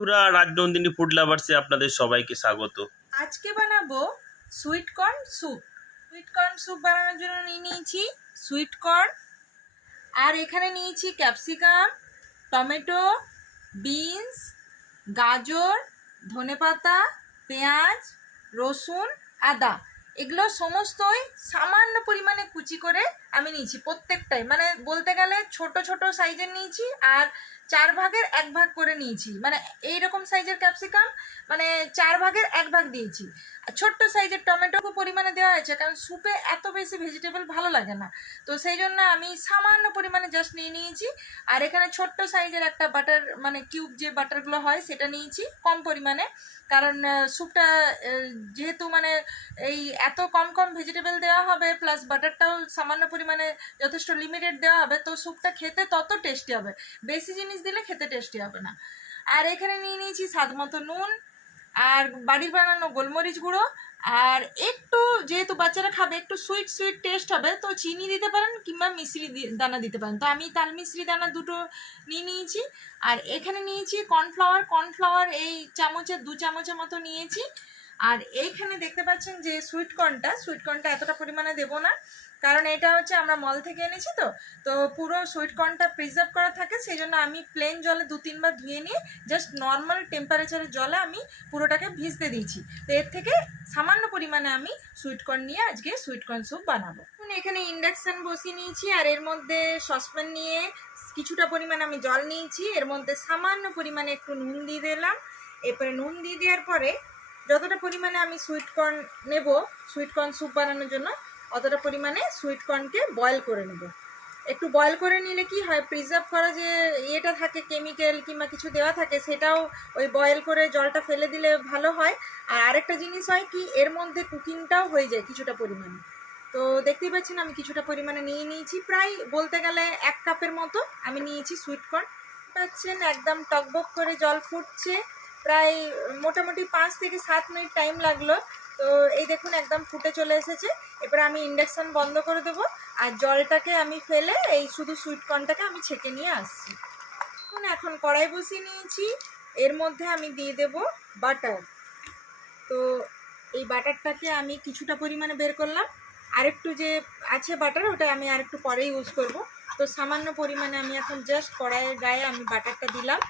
পুরা রাজনন্দিনী ফুড লাভার্সে আপনাদের সবাইকে স্বাগত। আজকে বানাবো sweet corn soup. Sweet corn soup বানানোর জন্য নিয়েছি সুইট কর্ন, আর এখানে নিয়েছি ক্যাপসিকাম, টমেটো, বিনস, গাজর, ধনেপাতা, পেঁয়াজ, রসুন, আদা। এগুলো সমস্তই সামান্য পরিমাণে কুচি করে আমি নিয়েছি। প্রত্যেকটাই মানে বলতে গেলে ছোট ছোট সাইজের নিয়েছি, আর 1/4 ভাগ করে নিয়েছি। মানে এইরকম সাইজের ক্যাপসিকাম মানে 1/4 ভাগ দিয়েছি। আর ছোট্ট সাইজের টমেটো পরিমাণে দেওয়া হয়েছে, কারণ স্যুপে এত বেশি ভেজিটেবল ভালো লাগে না, তো সেই জন্য আমি সামান্য পরিমাণে জাস্ট নিয়েছি। আর এখানে ছোট্ট সাইজের একটা বাটার মানে কিউব যে বাটারগুলো হয় সেটা নিয়েছি কম পরিমাণে, কারণ স্যুপটা যেহেতু মানে এই এত কম কম ভেজিটেবল দেওয়া হবে, প্লাস বাটারটাও সামান্য পরিমাণে যথেষ্ট লিমিটেড দেওয়া হবে, তো স্যুপটা খেতে তত টেস্টি হবে। বেশি জিনিস দিলে খেতে টেস্টি হবে না। আর এখানে নিয়েছি স্বাদ মতো নুন, আর বাড়ির বানানো গোলমরিচ গুঁড়ো, আর একটু যেহেতু বাচ্চারা খাবে একটু সুইট সুইট টেস্ট হবে, তো চিনি দিতে পারেন কিংবা মিশ্রি দানা দিতে পারেন। তো আমি তাল মিশ্রি দানা দুটো নিয়েছি। আর এখানে নিয়েছি কর্নফ্লাওয়ার এই চামচের 2 চামচের মতো নিয়েছি। আর এইখানে দেখতে পাচ্ছেন যে সুইট কর্নটা এতটা পরিমাণে দেবো না, কারণ এটা হচ্ছে আমরা মল থেকে এনেছি, তো পুরো সুইট কর্নটা প্রিজার্ভ করা থাকে, সেই জন্য আমি প্লেন জলে 2-3 বার ধুয়ে নিয়ে জাস্ট নর্মাল টেম্পারেচারের জলে আমি পুরোটাকে ভিজতে দিয়েছি। তো এর থেকে সামান্য পরিমাণে আমি সুইট কর্ন নিয়ে আজকে সুইট কর্ন স্যুপ বানাবো। এখানে ইন্ডাকশান বসিয়ে নিয়েছি, আর এর মধ্যে সসপ্যান নিয়ে কিছুটা পরিমাণে আমি জল নিয়েছি। এর মধ্যে সামান্য পরিমাণে একটু নুন দিয়ে দিলাম। এরপরে নুন দিয়ে দেওয়ার পরে যতটা পরিমাণে আমি সুইট কর্ন নেব সুইট কর্ন স্যুপ বানানোর জন্য, অতটা পরিমাণে সুইট কর্নকে বয়েল করে নেব। একটু বয়েল করে নিলে কি হয়, প্রিজার্ভ করা যে ইয়েটা থাকে কেমিক্যাল কিংবা কিছু দেওয়া থাকে, সেটাও ওই বয়েল করে জলটা ফেলে দিলে ভালো হয়। আর আরেকটা জিনিস হয় কি, এর মধ্যে কুকিংটাও হয়ে যায় কিছুটা পরিমাণে। তো দেখতেই পাচ্ছেন আমি কিছুটা পরিমাণে নিয়েছি, প্রায় বলতে গেলে 1 কাপের মতো আমি নিয়েছি সুইট কর্ন। পাচ্ছেন একদম টকবক করে জল ফুটছে, প্রায় মোটামুটি 5 থেকে 7 মিনিট টাইম লাগলো। তো এই দেখুন একদম ফুটে চলে এসেছে। এবার আমি ইন্ডাকশান বন্ধ করে দেবো, আর জলটাকে আমি ফেলে এই শুধু সুইট কর্নটাকে আমি ছেঁকে নিয়ে আসছি। এখন কড়াই বসিয়ে নিয়েছি, এর মধ্যে আমি দিয়ে দেব বাটার। তো এই বাটারটাকে আমি কিছুটা পরিমাণে বের করলাম, আরেকটু যে আছে বাটার ওটা আমি আরেকটু পরে ইউজ করব। তো সামান্য পরিমাণে আমি এখন জাস্ট কড়াইয়ের গায়ে আমি বাটারটা দিলাম,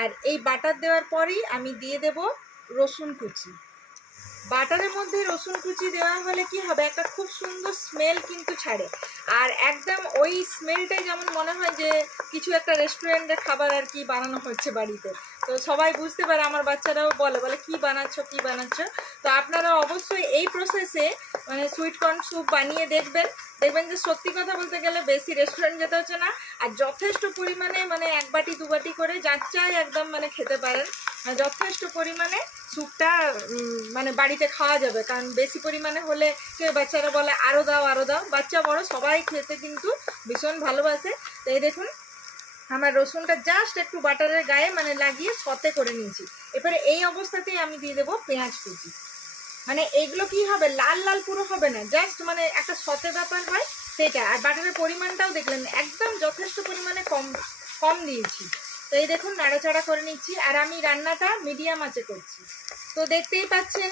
আর এই বাটার দেওয়ার পরেই আমি দিয়ে দেব রসুন কুচি। বাটারের মধ্যে রসুন কুচি দেওয়া হলে কি হবে, একটা খুব সুন্দর স্মেল কিন্তু ছাড়ে, আর একদম ওই স্মেলটাই যেমন মনে হয় যে কিছু একটা রেস্টুরেন্টে খাবার আর কি বানানো হচ্ছে বাড়িতে। তো সবাই বুঝতে পারে, আমার বাচ্চারাও বলে কি বানাচ্ছ। তো আপনারা অবশ্যই এই প্রসেসে মানে সুইট কর্ন স্যুপ বানিয়ে দেখবেন যে সত্যি কথা বলতে গেলে বেশি রেস্টুরেন্ট যেতে হচ্ছে না, আর যথেষ্ট পরিমাণে মানে 1 বাটি 2 বাটি করে যার চাই একদম মানে খেতে পারেন। যথেষ্ট পরিমাণে স্যুপটা মানে বাড়িতে খাওয়া যাবে, কারণ বেশি পরিমাণে হলে কেউ বাচ্চারা বলে আরও দাও, বাচ্চা বড় সবাই খেতে কিন্তু ভীষণ ভালোবাসে। তো এই দেখুন আমার রসুনটা জাস্ট একটু বাটারের গায়ে মানে লাগিয়ে সতে করে নিয়েছি। এবারে এই অবস্থাতেই আমি দিয়ে দেবো পেঁয়াজ কুচি। মানে এগুলো কি হবে, লাল লাল পুরো হবে না, জাস্ট মানে একটা সতে ব্যাপার হয় সেটা। আর বাটারের পরিমাণটাও দেখলেন একদম যথেষ্ট পরিমাণে কম দিয়েছি। তো এই দেখুন নাড়াচাড়া করে নিচ্ছি, আর আমি রান্নাটা মিডিয়াম আঁচে করছি। তো দেখতেই পাচ্ছেন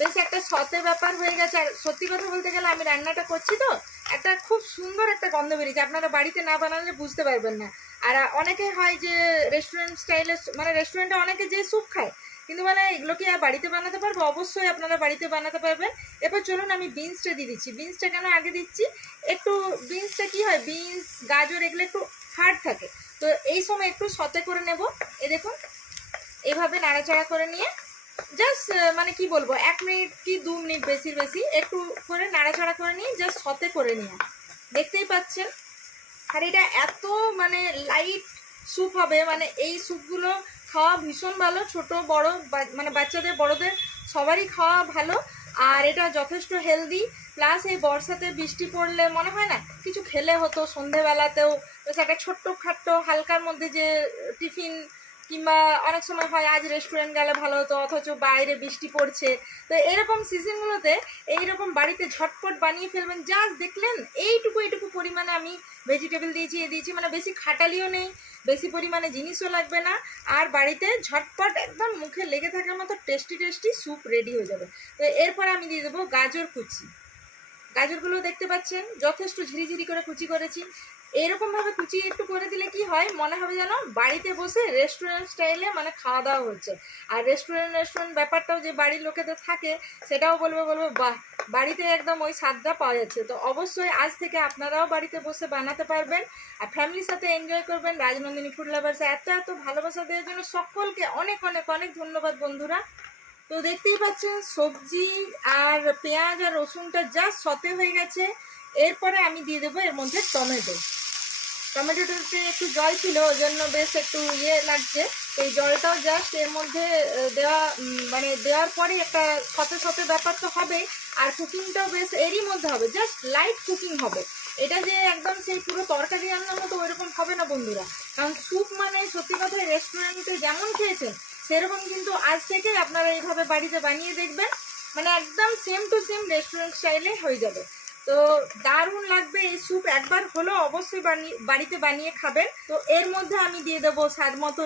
বেশ একটা সতে ব্যাপার হয়ে গেছে। আর সত্যি কথা বলতে গেলে আমি রান্নাটা করছি তো একটা খুব সুন্দর একটা গন্ধ বেরিয়েছে, আপনারা বাড়িতে না বানালে বুঝতে পারবেন না। আর অনেকে হয় যে রেস্টুরেন্ট স্টাইলে মানে রেস্টুরেন্টে অনেকে যে স্যুপ খায়, কিন্তু মানে এগুলো কি আর বাড়িতে বানাতে পারবো? অবশ্যই আপনারা বাড়িতে বানাতে পারবেন। এরপর চলুন আমি বিনসটা দিয়ে দিচ্ছি। বিনসটা কেন আগে দিচ্ছি, একটু বিনসটা কি হয়, বিনস গাজর এগুলো একটু হার্ড থাকে, তো এই সময় একটু সতে করে নেব। এই দেখুন এইভাবে নাড়াচাড়া করে নিয়ে জাস্ট মানে কি বলবো 1 মিনিট কি 2 মিনিট বেশি একটু করে নাড়াচাড়া করে নিয়ে জাস্ট সতে করে নিয়ে দেখতেই পাচ্ছেন। আর এটা এত মানে লাইট স্যুপ হবে, মানে এই স্যুপগুলো খাওয়া ভীষণ ভালো, ছোট বড় মানে বাচ্চাদের বড়দের সবারই খাওয়া ভালো। আর এটা যথেষ্ট হেলদি, প্লাস এই বর্ষাতে বৃষ্টি পড়লে মনে হয় না কিছু খেলে হতো সন্ধেবেলাতেও, বেশ একটা ছোট্ট খাট্টো হালকার মধ্যে যে টিফিন কিংবা অনেক সময় হয় আজ রেস্টুরেন্ট গেলে ভালো হতো, অথচ বাইরে বৃষ্টি পড়ছে। তো এরকম সিজনগুলোতে এইরকম বাড়িতে ঝটপট বানিয়ে ফেলবেন। জাস্ট দেখলেন এইটুকু পরিমাণে আমি ভেজিটেবল দিয়েছি, মানে বেশি খাটালিও নেই, বেশি পরিমাণে জিনিসও লাগবে না, আর বাড়িতে ঝটপট একদম মুখে লেগে থাকার মতো টেস্টি স্যুপ রেডি হয়ে যাবে। তো এরপরে আমি দিয়ে দেবো গাজর কুচি। গাজরগুলো দেখতে পাচ্ছেন যথেষ্ট ঝিরিঝিরি করে কুচি করেছি। এরকমভাবে কুচি একটু করে দিলে কি হয়, মনে হবে যেন বাড়িতে বসে রেস্টুরেন্ট স্টাইলে মানে খাওয়া দাওয়া হচ্ছে। আর রেস্টুরেন্ট ব্যাপারটাও যে বাড়ির লোকেদের থাকে সেটাও বলবো বাহ, বাড়িতে একদম ওই স্বাদটা পাওয়া যাচ্ছে। তো অবশ্যই আজ থেকে আপনারাও বাড়িতে বসে বানাতে পারবেন আর ফ্যামিলির সাথে এনজয় করবেন। রাজনন্দিনী ফুড লাভার্সে এত ভালোবাসা দেওয়ার জন্য সকলকে অনেক ধন্যবাদ বন্ধুরা। তো দেখতেই পাচ্ছেন সবজি আর পেঁয়াজ আর রসুনটা জাস্ট সতে হয়ে গেছে। এরপরে আমি দিয়ে দেবো এর মধ্যে টমেটোটাতে একটু জল ছিল, ওই জন্য বেশ একটু লাগছে। এই জলটাও জাস্ট এর মধ্যে দেওয়া মানে দেওয়ার পরে একটা সতে ব্যাপার তো হবে, আর কুকিংটাও বেশ এরই মধ্যে হবে, জাস্ট লাইট কুকিং হবে। এটা যে একদম সেই পুরো তরকারি রান্নার মতো ওইরকম হবে না বন্ধুরা, কারণ স্যুপ মানে সত্যি কথায় রেস্টুরেন্টে যেমন খেয়েছেন সেরকম কিন্তু আজ থেকে আপনারা এইভাবে বাড়িতে বানিয়ে দেখবেন, মানে একদম সেম টু সেম রেস্টুরেন্ট স্টাইলে হয়ে যাবে। তো দারুণ লাগবে এই স্যুপ, একবার হলো অবশ্যই বাড়িতে বানিয়ে খাবেন। তো এর মধ্যে আমি দিয়ে দেবো স্বাদ মতো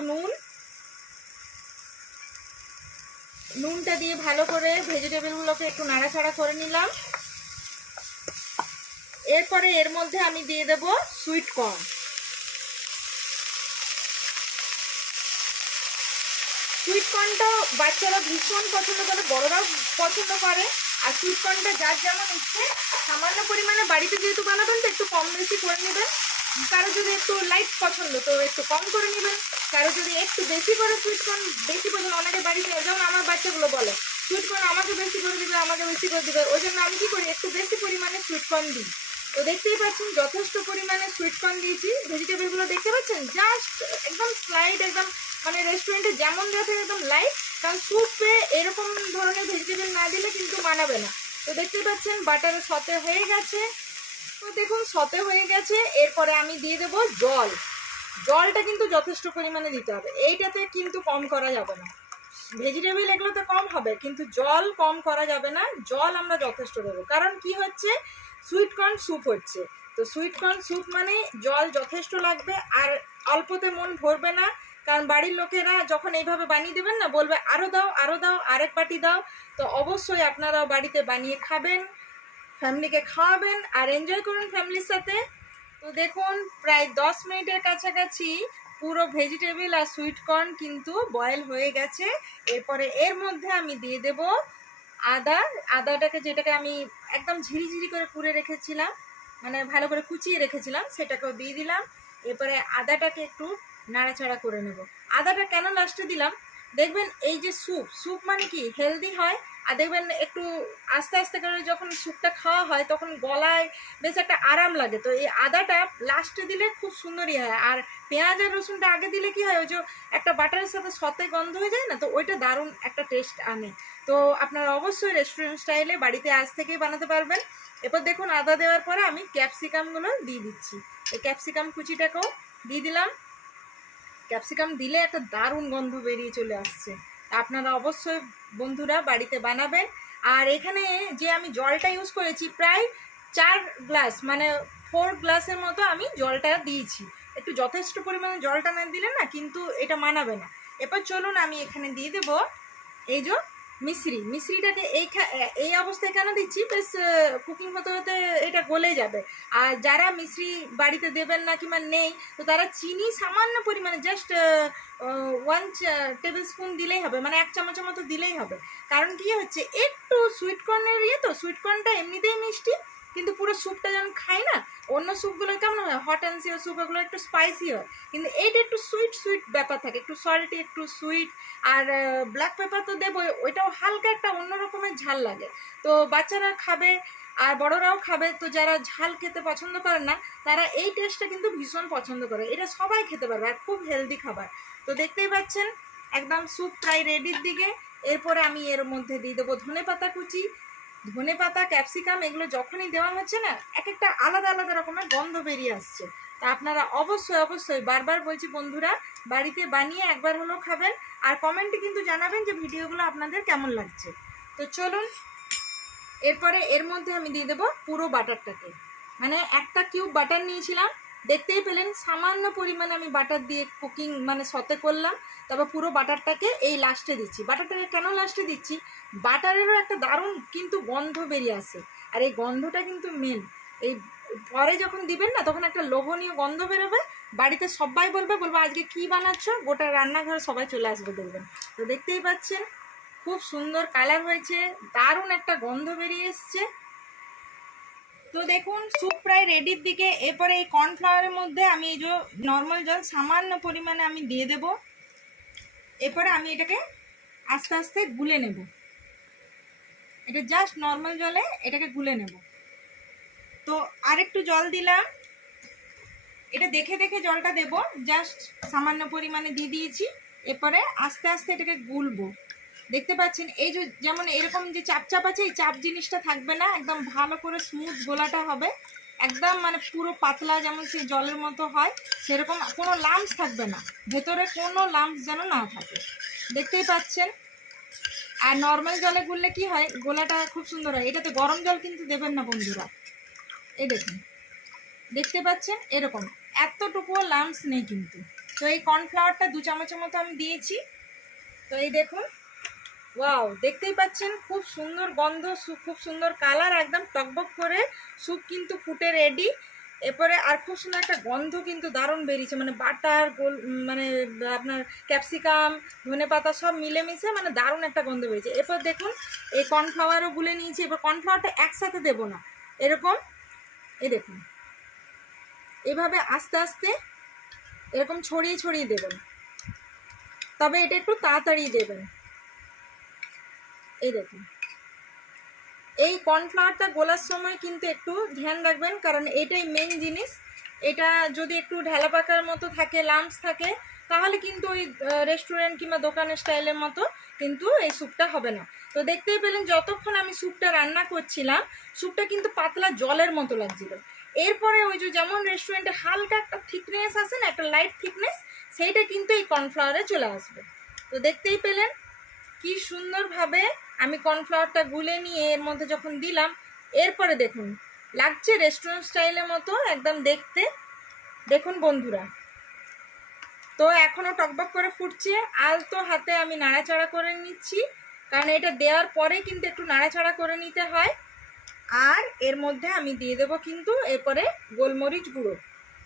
নুনটা দিয়ে ভালো করে ভেজিটেবলগুলোকে একটু নাড়াচাড়া করে নিলাম। এরপরে এর মধ্যে আমি দিয়ে দেবো সুইট কর্ন। সুইট কর্নটা বাচ্চারা ভীষণ পছন্দ করে, বড়রাও পছন্দ করে। আর সুইট কর্নটা যার যেমন ইচ্ছে সামান্য পরিমাণে বাড়িতে যেহেতু বানাবেন তো একটু কম বেশি করে নেবেন। কারো যদি একটু লাইট পছন্দ তো একটু কম করে নেবেন, কারো যদি একটু বেশি করে সুইট কর্ন বেশি পছন্দ, অনেকে বাড়িতে যেমন আমার বাচ্চাগুলো বলে সুইট কর্ন আমাকে বেশি করে দিবে, ওই জন্য আমি কী করি একটু বেশি পরিমাণে সুইট কর্ন দিই। তো দেখতেই পাচ্ছেন যথেষ্ট পরিমাণে সুইট কর্ন দিয়েছি। ভেজিটেবলগুলো দেখতে পাচ্ছেন জাস্ট একদম স্লাইড, একদম মানে রেস্টুরেন্টে যেমন দেওয়া থাকে একদম লাইট, কারণ স্যুপে এরকম ধরনের ভেজিটেবল না দিলে কিন্তু মানাবে না। তো দেখতেই পাচ্ছেন বাটার সতে হয়ে গেছে। তো দেখুন সতে হয়ে গেছে। এরপরে আমি দিয়ে দেবো জলটা কিন্তু যথেষ্ট পরিমাণে দিতে হবে, এইটাতে কিন্তু কম করা যাবে না। ভেজিটেবল এগুলোতে কম হবে কিন্তু জল কম করা যাবে না, জল আমরা যথেষ্ট দেবো। কারণ কি হচ্ছে, সুইট কর্ন স্যুপ হচ্ছে, তো সুইট কর্ন স্যুপ মানে জল যথেষ্ট লাগবে, আর অল্পতে মন ভরবে না। কারণ বাড়ির লোকেরা যখন এইভাবে বানিয়ে দেবেন না বলবে আরও দাও আরেক বাটি দাও। তো অবশ্যই আপনারাও বাড়িতে বানিয়ে খাবেন, ফ্যামিলিকে খাওয়াবেন আর এনজয় করুন ফ্যামিলির সাথে। তো দেখুন প্রায় 10 মিনিটের কাছাকাছি পুরো ভেজিটেবল আর সুইট কর্ন কিন্তু বয়েল হয়ে গেছে। এরপরে এর মধ্যে আমি দিয়ে দেব আদাটাকে, যেটাকে আমি একদম ঝিরিঝিরি করে কুড়ে রেখেছিলাম, মানে ভালো করে কুচিয়ে রেখেছিলাম, সেটাকেও দিয়ে দিলাম। এরপরে আদাটাকে একটু নাড়াচাড়া করে নেব। আদাটা কেন লাস্টে দিলাম, দেখবেন এই যে স্যুপ মানে কি হেলদি হয়, আর দেখবেন একটু আস্তে করে যখন স্যুপটা খাওয়া হয় তখন গলায় বেশ একটা আরাম লাগে। তো এই আদাটা লাস্টে দিলে খুব সুন্দরই হয়, আর পেঁয়াজ আর রসুনটা আগে দিলে কি হয়, ওই যে একটা বাটারের সাথে সতে গন্ধ হয়ে যায় না, তো ওইটা দারুণ একটা টেস্ট আনে। তো আপনারা অবশ্যই রেস্টুরেন্ট স্টাইলে বাড়িতে আজ থেকেই বানাতে পারবেন। এরপর দেখুন আদা দেওয়ার পরে আমি ক্যাপসিকামগুলো দিয়ে দিচ্ছি। এই ক্যাপসিকাম কুচিটাকেও দিয়ে দিলাম। ক্যাপসিকাম দিলে একটা দারুণ গন্ধ বেরিয়ে চলে আসছে। আপনারা অবশ্যই বন্ধুরা বাড়িতে বানাবেন। আর এখানে যে আমি জলটা ইউজ করেছি প্রায় 4 গ্লাস, মানে 4 গ্লাসের মতো আমি জলটা দিয়েছি। একটু যথেষ্ট পরিমাণে জলটা না দিলে না কিন্তু এটা মানাবে না। এরপর চলুন আমি এখানে দিয়ে দেবো এই যে মিশ্রিটাকে এই অবস্থায় কেন দিচ্ছি, বেশ কুকিং হতে এটা গলে যাবে। আর যারা মিশ্রি বাড়িতে দেবেন না কিংবা নেই, তো তারা চিনি সামান্য পরিমাণে জাস্ট 1 টেবিল স্পুন দিলেই হবে, মানে 1 চামচের মতো দিলেই হবে। কারণ কি হচ্ছে, একটু সুইট কর্নের তো সুইট কর্নটা এমনিতেই মিষ্টি, কিন্তু পুরো স্যুপটা যেন খাই না, অন্য স্যুপগুলো কেমন হয় হট অ্যান্ড সিওর স্যুপ, এগুলো একটু স্পাইসি হয়, কিন্তু এইটা একটু সুইট ব্যাপার থাকে, একটু সল্টি একটু সুইট। আর ব্ল্যাক পেপার তো দেবো, ওইটাও হালকা একটা অন্য রকমের ঝাল লাগে। তো বাচ্চারা খাবে আর বড়রাও খাবে, তো যারা ঝাল খেতে পছন্দ করেন না তারা এই টেস্টটা কিন্তু ভীষণ পছন্দ করে, এটা সবাই খেতে পারবে আর খুব হেলদি খাবার। তো দেখতেই পাচ্ছেন একদম স্যুপ প্রায় রেডির দিকে। এরপরে আমি এর মধ্যে দিয়ে দেবো ধনেপাতা কুচি। ধনেপাতা ক্যাপসিকাম এগুলো যখনই দেওয়া হচ্ছে না এক একটা আলাদা রকমের গন্ধ বেরিয়ে আসছে। তো তা আপনারা অবশ্যই অবশ্যই বারবার বলছি বন্ধুরা, বাড়িতে বানিয়ে একবার হলেও খাবেন, আর কমেন্টে কিন্তু জানাবেন যে ভিডিওগুলো আপনাদের কেমন লাগছে। তো চলুন, এরপরে এর মধ্যে আমি দিয়ে দেবো পুরো বাটারটাকে, মানে একটা কিউব বাটার নিয়েছিলাম, দেখতেই পেলেন সামান্য পরিমাণে আমি বাটার দিয়ে কুকিং মানে সতে করলাম। তারপর পুরো বাটারটাকে এই লাস্টে দিচ্ছি। বাটারটাকে কেন লাস্টে দিচ্ছি, বাটারেরও একটা দারুণ কিন্তু গন্ধ বেরিয়ে আসে, আর এই গন্ধটা কিন্তু মেন। এই পরে যখন দিবেন না, তখন একটা লোভনীয় গন্ধ বেরোবে, বাড়িতে সবাই বলবে আজকে কি বানাচ্ছ, গোটা রান্নাঘরে সবাই চলে আসবে দেখবেন। তো দেখতেই পাচ্ছেন খুব সুন্দর কালার হয়েছে, দারুণ একটা গন্ধ বেরিয়ে এসছে। তো দেখুন স্যুপ প্রায় রেডির দিকে। এরপরে এই কর্নফ্লাওয়ারের মধ্যে আমি এই যে নর্মাল জল সামান্য পরিমাণে আমি দিয়ে দেব। এরপরে আমি এটাকে আস্তে আস্তে গুলে নেব, এটা জাস্ট নর্মাল জলে এটাকে গুলে নেব। তো আরেকটু জল দিলাম, এটা দেখে দেখে জলটা দেব, জাস্ট সামান্য পরিমাণে দিয়ে দিয়েছি। এরপরে আস্তে আস্তে এটাকে গুলবো। দেখতে পাচ্ছেন এই যে যেমন এরকম যে চাপ চাপ আছে, এই চাপ জিনিসটা থাকবে না, একদম ভালো করে স্মুথ গোলাটা হবে, একদম মানে পুরো পাতলা যেমন সেই জলের মতো হয় সেরকম, কোনো লাম্পস থাকবে না, ভেতরে কোনো লাম্পস যেন না থাকে। দেখতেই পাচ্ছেন। আর নর্মাল জলে গুললে কি হয়, গোলাটা খুব সুন্দর হয়। এটাতে গরম জল কিন্তু দেবেন না বন্ধুরা। এই দেখুন, দেখতে পাচ্ছেন এরকম এতটুকুও লাম্পস নেই কিন্তু। তো এই কর্নফ্লাওয়ারটা 2 চামচের মতো আমি দিয়েছি। তো এই দেখুন, ওয়াও, দেখতেই পাচ্ছেন খুব সুন্দর গন্ধ, খুব সুন্দর কালার, একদম টকবক করে স্যুপ কিন্তু ফুটে রেডি। এরপরে আর খুব সুন্দর একটা গন্ধ কিন্তু দারুণ বেরিয়েছে, মানে বাটার মানে আপনার ক্যাপসিকাম ধনেপাতা সব মিলেমিশে মানে দারুণ একটা গন্ধ বেরিয়েছে। এরপর দেখুন এই কর্নফ্লাওয়ারও গুলে নিয়েছি। এবার কর্নফ্লাওয়ারটা একসাথে দেবো না, এরকম এই দেখুন এভাবে আস্তে আস্তে এরকম ছড়িয়ে ছড়িয়ে দেবেন, তবে এটা একটু তাড়াতাড়ি দেবেন। এই দেখুন, এই কর্নফ্লাওয়ারটা গোলার সময় কিন্তু একটু ধ্যান রাখবেন, কারণ এটাই মেন জিনিস। এটা যদি একটু ঢেলা পাকার মতো থাকে, লাম্পস থাকে, তাহলে কিন্তু ওই রেস্টুরেন্ট কিংবা দোকানের স্টাইলের মতো কিন্তু এই স্যুপটা হবে না। তো দেখতেই পেলেন যতক্ষণ আমি স্যুপটা রান্না করছিলাম, স্যুপটা কিন্তু পাতলা জলের মতো লাগছিল। এরপরে ওই যে যেমন রেস্টুরেন্টে হালকা একটা থিকনেস আসে না, একটা লাইট থিকনেস, সেইটা কিন্তু এই কর্নফ্লাওয়ারে চলে আসবে। তো দেখতেই পেলেন কি সুন্দরভাবে আমি কর্নফ্লাওয়ারটা গুলে নিয়ে এর মধ্যে যখন দিলাম, এরপরে দেখুন লাগছে রেস্টুরেন্ট স্টাইলের মতো একদম দেখতে। দেখুন বন্ধুরা, তো এখনও টকবক করে ফুটছে, আলতো হাতে আমি নাড়াচাড়া করে নিচ্ছি, কারণ এটা দেওয়ার পরে কিন্তু একটু নাড়াচাড়া করে নিতে হয়। আর এর মধ্যে আমি দিয়ে দেবো কিন্তু এরপরে গোলমরিচ গুঁড়ো।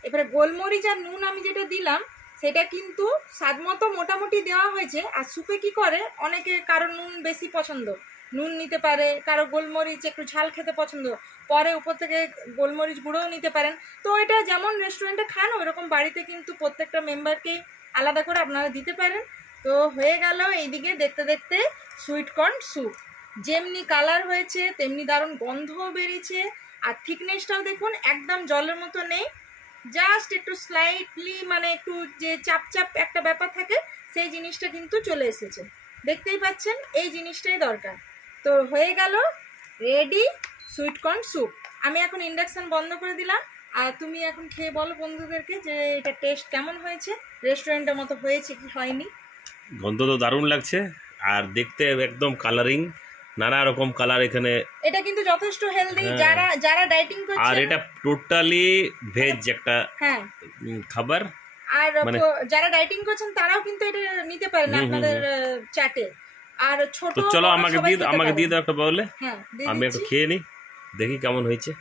এবারে গোলমরিচ আর নুন আমি যেটা দিলাম সেটা কিন্তু স্বাদ মতো মোটামুটি দেওয়া হয়েছে। আর স্যুপে কি করে, অনেকে কারো নুন বেশি পছন্দ, নুন নিতে পারে, কারো গোলমরিচ একটু ঝাল খেতে পছন্দ, পরে উপর থেকে গোলমরিচ গুঁড়োও নিতে পারেন। তো এটা যেমন রেস্টুরেন্টে খান ওইরকম বাড়িতে কিন্তু প্রত্যেকটা মেম্বারকেই আলাদা করে আপনারা দিতে পারেন। তো হয়ে গেল এইদিকে দেখতে দেখতে সুইট কর্ন স্যুপ, যেমনি কালার হয়েছে তেমনি দারুণ গন্ধও বেরিয়েছে। আর থিকনেসটাও দেখুন একদম জলের মতো নেই, জাস্ট একটু স্লাইটলি মানে একটু যে চাপ চাপ একটা ব্যাপার থাকে সেই জিনিসটা কিন্তু চলে এসেছে। দেখতেই পাচ্ছেন এই জিনিসটাই দরকার। তো হয়ে গেল রেডি সুইট কর্ন স্যুপ। আমি এখন ইন্ডাকশান বন্ধ করে দিলাম, আর তুমি এখন খেয়ে বলো বন্ধুদেরকে যে এটা টেস্ট কেমন হয়েছে, রেস্টুরেন্টের মতো হয়েছে কি হয়নি। গন্ধ তো দারুণ লাগছে, আর দেখতে একদম কালারিং, নানা রকম কালার এখানে। এটা কিন্তু যথেষ্ট হেলদি, হ্যাঁ। যারা যারা ডাইটিং করছে। আর এটা টোটালি ভেজ একটা হ্যাঁ খাবার। আর মানে যারা ডাইটিং করছেন তারাও কিন্তু এটা নিতে পারেন আপনাদের চাটে। আর ছোট তো চলো আমাকে দিয়ে দাও একটা বাউলে, হ্যাঁ আমি একটু খেয়ে নিই, দেখি কেমন হয়েছে।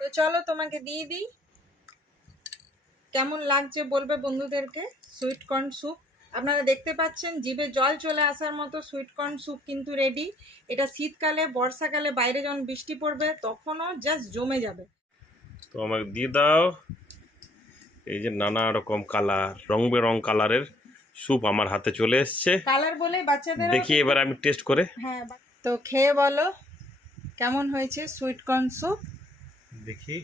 তো চলো তোমাকে দিয়ে দিই, কেমন লাগছে বলবে বন্ধুদেরকে। সুইট কর্ন স্যুপ আপনারা দেখতে পাচ্ছেন, জিভে জল চলে আসার মতো সুইট কর্ন স্যুপ কিন্তু রেডি। এটা শীতকালে বর্ষাকালে বাইরে যখন বৃষ্টি পড়বে তখনও জাস্ট জমে যাবে। তো আমাকে দিয়ে দাও। এই যে নানা রকম কালার, রং বেরং কালারের স্যুপ আমার হাতে চলে এসছে। কালার বলে বাচ্চাদের দেখি এবার আমি টেস্ট করে। হ্যাঁ, তো খেয়ে বলো কেমন হয়েছে সুইট কর্ন স্যুপ। দেখি,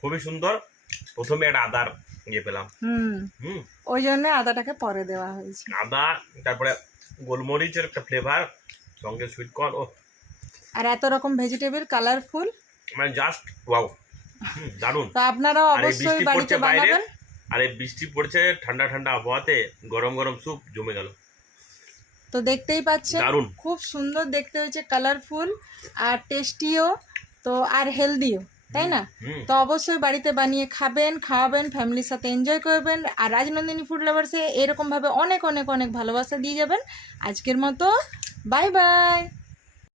খুবই সুন্দর। প্রথমে একটা আদার ইয়ে পেলাম, ওই জন্য আদাটাকে পরে দেওয়া হয়েছে। আদা, তারপরে গোলমরিচের একটা ফ্লেভার, সঙ্গে সুইট কর্ন, ও আর এত রকম ভেজিটেবল কালারফুল, মানে জাস্ট ওয়াও, দারুণ। তো আপনারাও আর এই অবশ্যই বৃষ্টি বাড়িতে পড়ছে বাইরে, বানাবেন। আর এই বৃষ্টি পড়ছে ঠান্ডা ঠান্ডা আবহাওয়াতে, গরম গরম স্যুপ জমে গেল। তো দেখতেই পাচ্ছেন দারুণ। খুব সুন্দর দেখতে হয়েছে, কালারফুল আর টেস্টিও, তো আর হেলদিও, তাই না? তো অবশ্যই বাড়িতে বানিয়ে খাবেন, খাওয়াবেন, ফ্যামিলির সাথে এনজয় করবেন। আর রাজনন্দিনী ফুড লাভার্সে এরকমভাবে অনেক অনেক অনেক ভালোবাসা দিয়ে যাবেন। আজকের মতো বাই বাই।